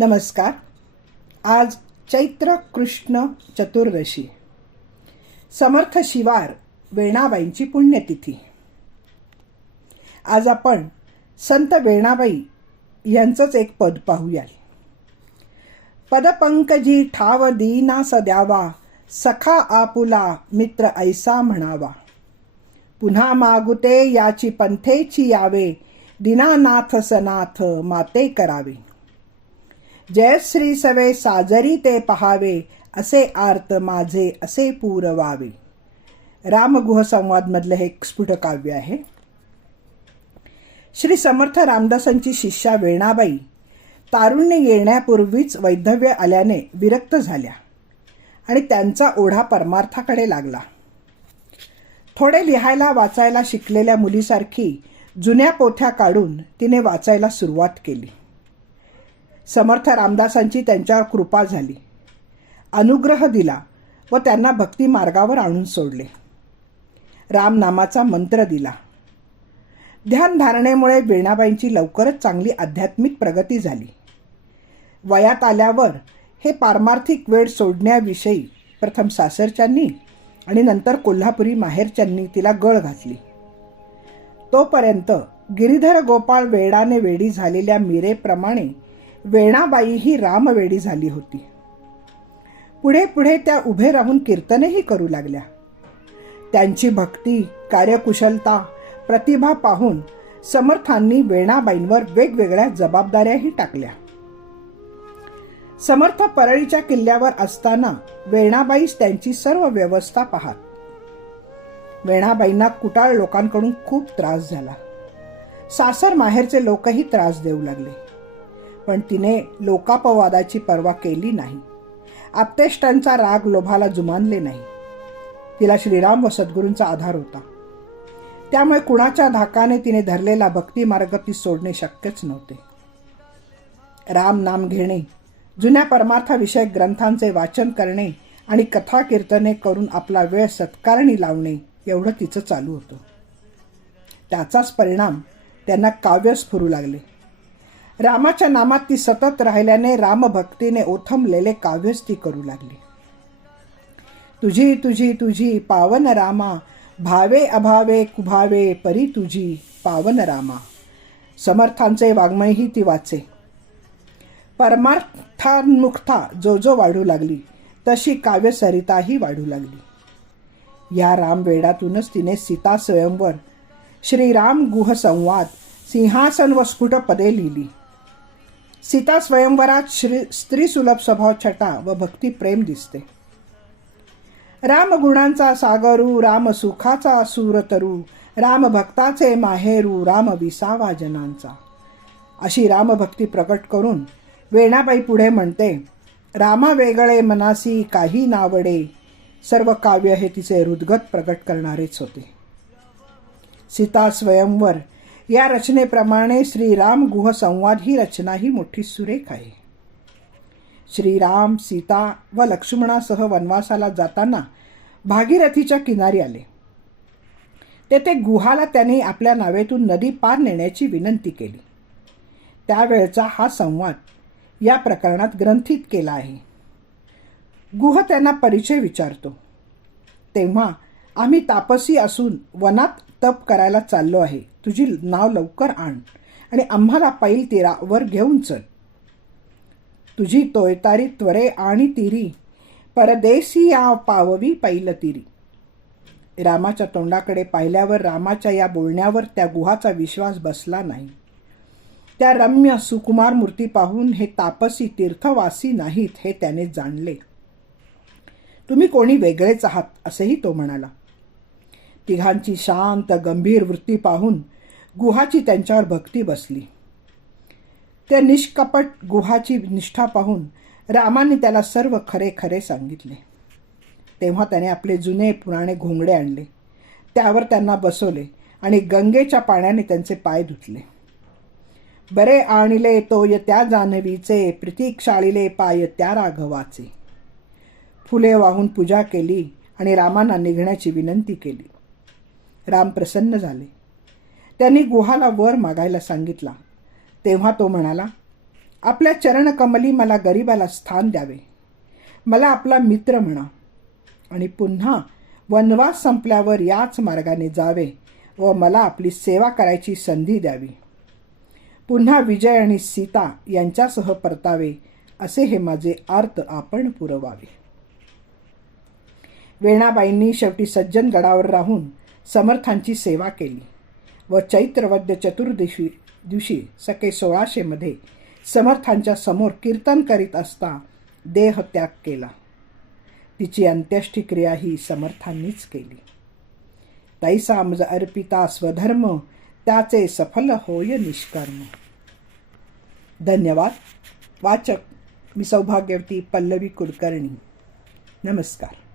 नमस्कार. आज चैत्र कृष्ण चतुर्दशी. समर्थ शिवार वेणाबाईंची पुण्यतिथी. आज आपण संत वेणाबाई यांचंच एक पद पाहूया पदपंकजी ठाव दीना सद्यावा सखा आपुला मित्र ऐसा म्हणावा. पुन्हा मागुते याची पंथेची यावे दिनानाथ सनाथ माते करावे. जयश्री सवे साजरी ते पहावे असे आर्त माझे असे पूरवावे. रामगुह संवादमधलं हे एक स्फुट काव्य आहे. श्री समर्थ रामदासांची शिष्या वेणाबाई तारुण्य येण्यापूर्वीच वैधव्य आल्याने विरक्त झाल्या आणि त्यांचा ओढा परमार्थाकडे लागला. थोडे लिहायला वाचायला शिकलेल्या मुलीसारखी जुन्या पोथ्या काढून तिने वाचायला सुरुवात केली. समर्थ रामदासांची त्यांच्यावर कृपा झाली. अनुग्रह दिला व त्यांना भक्ती मार्गावर आणून सोडले. रामनामाचा मंत्र दिला. ध्यानधारणेमुळे वेणाबाईंची लवकरच चांगली आध्यात्मिक प्रगती झाली. वयात आल्यावर हे पारमार्थिक वेळ सोडण्याविषयी प्रथम सासरच्यांनी आणि नंतर कोल्हापुरी माहेरच्यांनी तिला गळ घातली. तोपर्यंत गिरीधर गोपाळ वेडाने वेडी झालेल्या मिरेप्रमाणे वेणाबाई ही रामवेडी झाली होती. पुढे पुढे त्या उभे राहून कीर्तनही करू लागल्या. त्यांची भक्ती कार्यकुशलता प्रतिभा पाहून समर्थांनी वेणाबाईंवर वेगवेगळ्या जबाबदाऱ्याही टाकल्या. समर्थ परळीच्या किल्ल्यावर असताना वेणाबाईच त्यांची सर्व व्यवस्था पाहात. वेणाबाईंना कुटाळ लोकांकडून खूप त्रास झाला. सासर माहेरचे लोकही त्रास देऊ लागले. पण तिने लोकापवादाची पर्वा केली नाही. आप्तेष्टांचा राग लोभाला जुमानले नाही. तिला श्रीराम व सद्गुरूंचा आधार होता. त्यामुळे कुणाच्या धाकाने तिने धरलेला भक्ती मार्ग ती सोडणे शक्यच नव्हते. राम नाम घेणे जुन्या परमार्थाविषयक ग्रंथांचे वाचन करणे आणि कथा कीर्तने करून आपला वेळ सत्कारणी लावणे एवढं तिचं चालू होतं. त्याचाच परिणाम त्यांना काव्य स्फुरू लागले. रामाच्या नामात ती सतत राहिल्याने रामभक्तीने ओथंबलेले काव्यच ती करू लागली. तुझी तुझी तुझी पावन रामा भावे अभावे कुभावे परी तुझी पावन रामा. समर्थांचे वाङ्मयही ती वाचे. परमार्थान्मुखता जो जो वाढू लागली तशी काव्यसरिताही वाढू लागली. या रामवेडातूनच तिने सीता स्वयंवर श्रीराम गुह संवाद सिंहासन व स्फुटपदे लिहिली. सीता स्वयंवरात श्री स्त्रीसुलभ स्वभाव छटा व भक्ती प्रेम दिसते. रामगुणांचा सागरू राम सुखाचा सूरतरू राम भक्ताचे माहेरू राम विसावा जनांचा. अशी रामभक्ती प्रकट करून वेणाबाई पुढे म्हणते रामा वेगळे मनासी काही नावडे सर्व काव्य हे तिचे हृदगत प्रकट करणारेच होते. सीता स्वयंवर या रचनेप्रमाणे श्रीराम गुहसंवाद ही रचना ही मोठी सुरेख आहे. श्रीराम सीता व लक्ष्मणासह वनवासाला जाताना भागीरथीच्या किनारी आले. तेथे गुहाला त्यांनी आपल्या नावेतून नदी पार नेण्याची विनंती केली. त्यावेळचा हा संवाद या प्रकरणात ग्रंथित केला आहे. गुह त्यांना परिचय विचारतो. तेव्हा आम्ही तापसी असून वनात तप करायला चाललो आहे. तुझी नाव लवकर आण आणि आम्हाला पैल तीरावर घेऊन चल. तुझी तोयतारी त्वरे आणि तिरी परदेशी या पाववी पैल तिरी. रामाच्या तोंडाकडे पाहिल्यावर रामाच्या या बोलण्यावर त्या गुहाचा विश्वास बसला नाही. त्या रम्य सुकुमार मूर्ती पाहून हे तापसी तीर्थवासी नाहीत हे त्याने जाणले. तुम्ही कोणी वेगळेच आहात असेही तो म्हणाला. तिघांची शांत गंभीर वृत्ती पाहून गुहाची त्यांच्यावर भक्ती बसली. त्या निष्कपट गुहाची निष्ठा पाहून रामाने त्याला सर्व खरे खरे सांगितले. तेव्हा त्याने आपले जुने पुराणे घोंगडे आणले. त्यावर त्यांना बसवले आणि गंगेच्या पाण्याने त्यांचे पाय धुतले. बरे आणले तोय त्या जान्हवीचे प्रतीक्षाळीले पाय त्या राघवाचे. फुले वाहून पूजा केली आणि रामांना निघण्याची विनंती केली. राम प्रसन्न झाले. त्यांनी गुहाला वर मागायला सांगितला. तेव्हा तो म्हणाला आपल्या चरणकमली मला गरिबाला स्थान द्यावे. मला आपला मित्र म्हणा. आणि पुन्हा वनवास संपल्यावर याच मार्गाने जावे व मला आपली सेवा करायची संधी द्यावी. पुन्हा विजय आणि सीता यांच्यासह परतावे असे हे माझे आर्त आपण पुरवावे. वेणाबाईंनी शेवटी सज्जन गडावर राहून समर्थांची सेवा केली. व चैत्रवद्य चतुर्दशी दिवशी सके सोळाशेमध्ये समर्थांच्या समोर कीर्तन करीत असता देहत्याग केला. तिची अंत्येष्टिक्रिया ही समर्थांनीच केली. तैसा मज अर्पिता स्वधर्म त्याचे सफल होय निष्कर्म. धन्यवाद. वाचक मी सौभाग्यवती पल्लवी कुलकर्णी. नमस्कार.